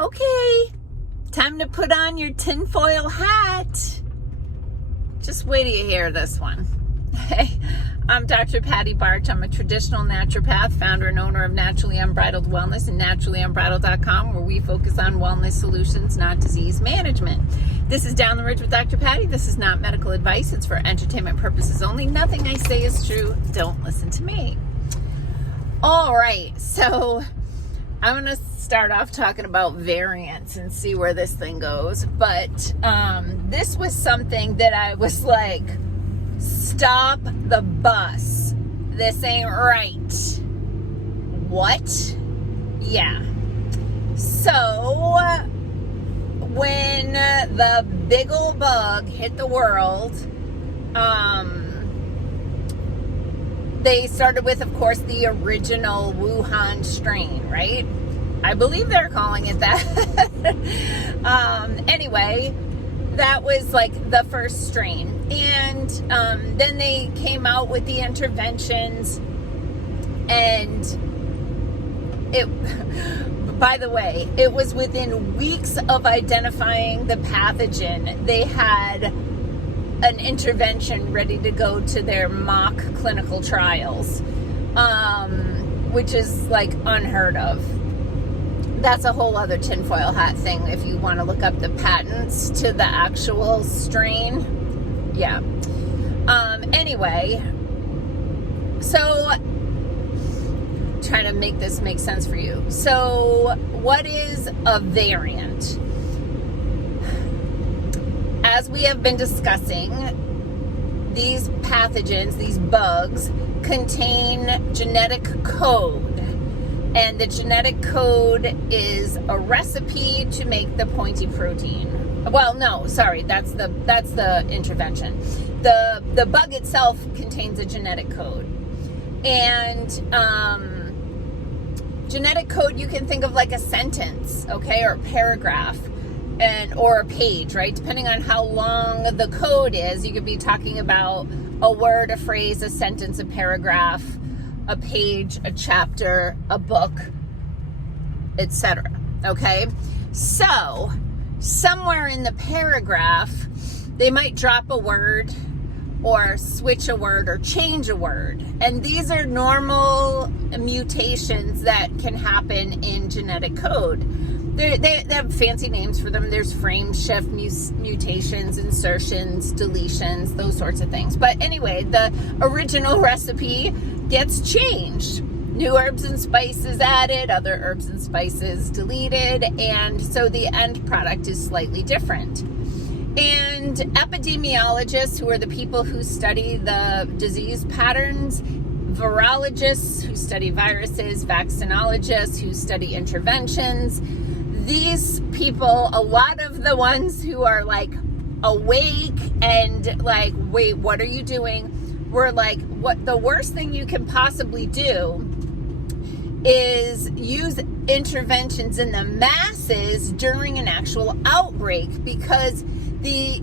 Okay, time to put on your tinfoil hat. Just wait till you hear this one. Hey, I'm Dr. Patty Barch. I'm a traditional naturopath, founder and owner of Naturally Unbridled Wellness and naturallyunbridled.com, where we focus on wellness solutions, not disease management. This is Down the Ridge with Dr. Patty. This is not medical advice. It's for entertainment purposes only. Nothing I say is true. Don't listen to me. All right, so I'm going to start off talking about variants and see where this thing goes. But this was something that I was like, stop the bus. This ain't right. What? Yeah. So when the big ol' bug hit the world, they started with, of course, the original Wuhan strain, right? I believe they're calling it that. Anyway, that was like the first strain. And then they came out with the interventions. And by the way, it was within weeks of identifying the pathogen, they had an intervention ready to go to their mock clinical trials, which is like unheard of. That's a whole other tinfoil hat thing if you want to look up the patents to the actual strain. Yeah. Anyway, so trying to make this make sense for you. So what is a variant? As we have been discussing, these pathogens, these bugs, contain genetic code. And the genetic code is a recipe to make the pointy protein. Well, no, sorry, that's the intervention. The bug itself contains a genetic code. And genetic code you can think of like a sentence, okay, or a paragraph. Or a page, right? Depending on how long the code is, you could be talking about a word, a phrase, a sentence, a paragraph, a page, a chapter, a book, etc. Okay? So, somewhere in the paragraph, they might drop a word or switch a word or change a word. And these are normal mutations that can happen in genetic code. They have fancy names for them. There's frame shift mutations, insertions, deletions, those sorts of things. But anyway, the original recipe gets changed. New herbs and spices added, other herbs and spices deleted, and so the end product is slightly different. And epidemiologists, who are the people who study the disease patterns, virologists who study viruses, vaccinologists who study interventions, these people, a lot of the ones who are like awake and like, wait, what are you doing? We're like, what the worst thing you can possibly do is use interventions in the masses during an actual outbreak, because the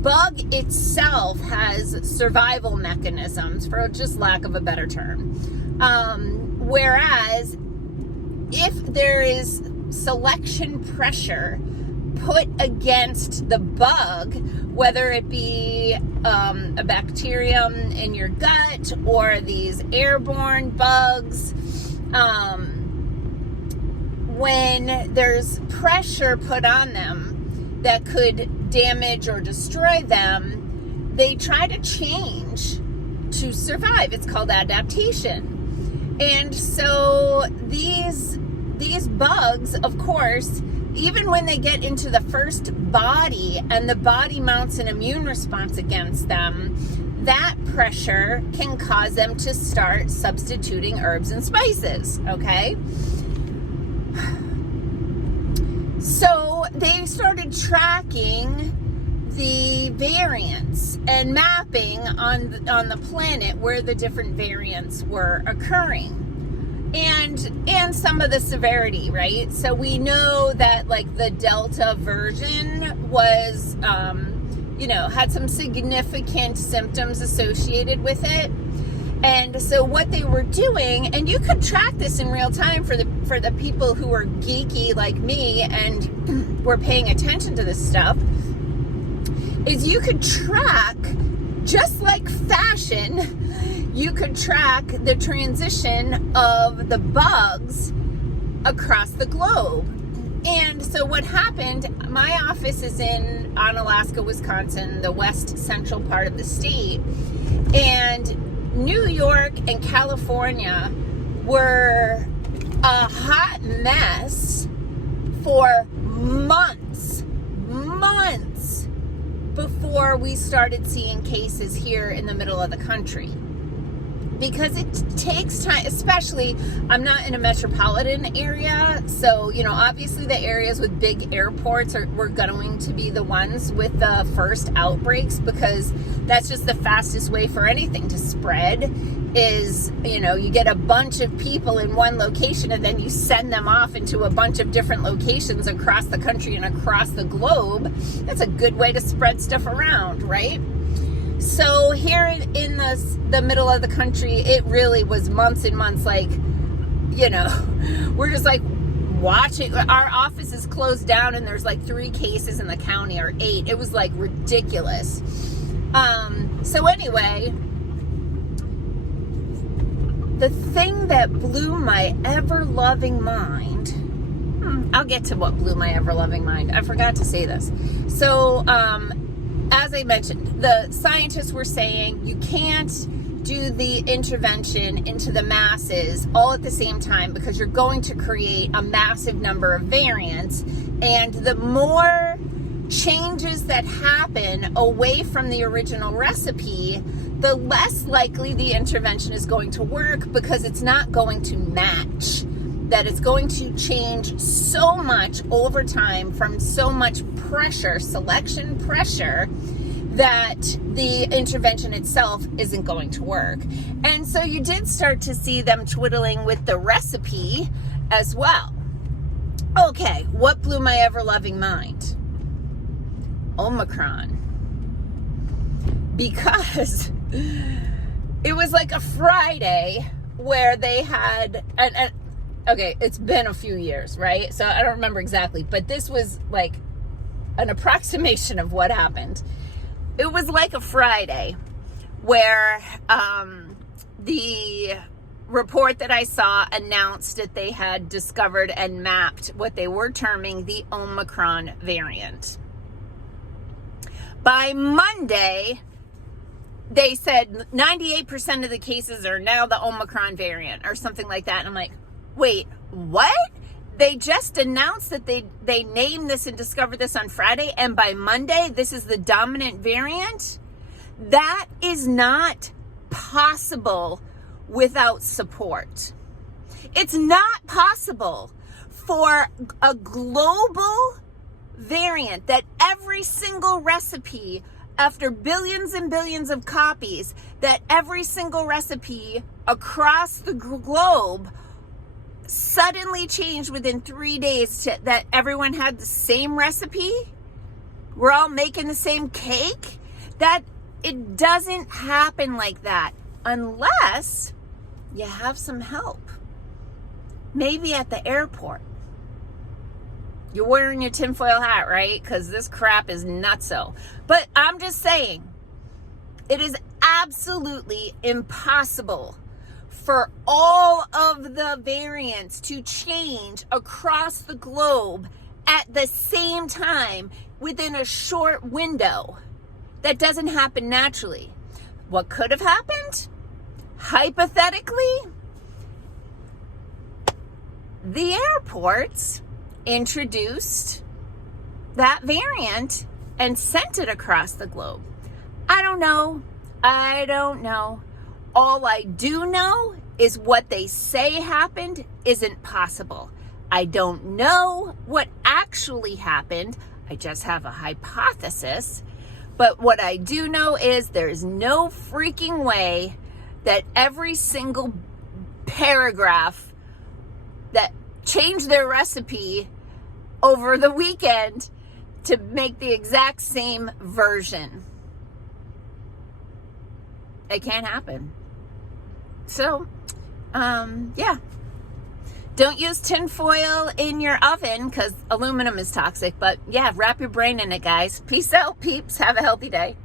bug itself has survival mechanisms, for just lack of a better term. Whereas if there is selection pressure put against the bug, whether it be a bacterium in your gut or these airborne bugs, when there's pressure put on them that could damage or destroy them, they try to change to survive. It's called adaptation. And so these bugs, of course, even when they get into the first body and the body mounts an immune response against them, that pressure can cause them to start substituting herbs and spices, okay? So they started tracking the variants and mapping on the planet where the different variants were occurring. And some of the severity, right? So we know that like the Delta version was, had some significant symptoms associated with it. And so what they were doing, and you could track this in real time for the people who are geeky like me and were paying attention to this stuff, is you could track, just like fashion, you could track the transition of the bugs across the globe. And so what happened, my office is in Onalaska, Wisconsin, the west central part of the state, and New York and California were a hot mess for months before we started seeing cases here in the middle of the country. Because it takes time, especially, I'm not in a metropolitan area, so, obviously the areas with big airports were going to be the ones with the first outbreaks, because that's just the fastest way for anything to spread is, you get a bunch of people in one location and then you send them off into a bunch of different locations across the country and across the globe. That's a good way to spread stuff around, right? So here in the middle of the country, it really was months and months, like, we're just like watching. Our office is closed down and there's like 3 cases in the county, or 8. It was like ridiculous. So anyway, the thing that blew my ever-loving mind, I'll get to what blew my ever-loving mind. I forgot to say this. So, as I mentioned, the scientists were saying you can't do the intervention into the masses all at the same time because you're going to create a massive number of variants. And the more changes that happen away from the original recipe, the less likely the intervention is going to work, because it's not going to match. That it's going to change so much over time from so much pressure, selection pressure, that the intervention itself isn't going to work. And so you did start to see them twiddling with the recipe as well. Okay, what blew my ever-loving mind? Omicron. Because it was like a Friday where they had, okay, it's been a few years, right? So I don't remember exactly, but this was like an approximation of what happened. It was like a Friday where the report that I saw announced that they had discovered and mapped what they were terming the Omicron variant. By Monday, they said 98% of the cases are now the Omicron variant or something like that. And I'm like, wait, what? They just announced that they named this and discovered this on Friday, and by Monday, this is the dominant variant? That is not possible without support. It's not possible for a global variant that every single recipe, after billions and billions of copies, that every single recipe across the globe suddenly changed within 3 days that everyone had the same recipe. We're all making the same cake. That it doesn't happen like that unless you have some help. Maybe at the airport. You're wearing your tinfoil hat, right? Because this crap is nutso. But I'm just saying, it is absolutely impossible for all of the variants to change across the globe at the same time within a short window. That doesn't happen naturally. What could have happened? Hypothetically, the airports introduced that variant and sent it across the globe. I don't know. All I do know is what they say happened isn't possible. I don't know what actually happened. I just have a hypothesis. But what I do know is there's no freaking way that every single paragraph that changed their recipe over the weekend to make the exact same version. It can't happen. So, yeah. Don't use tin foil in your oven because aluminum is toxic. But yeah, wrap your brain in it, guys. Peace out, peeps. Have a healthy day.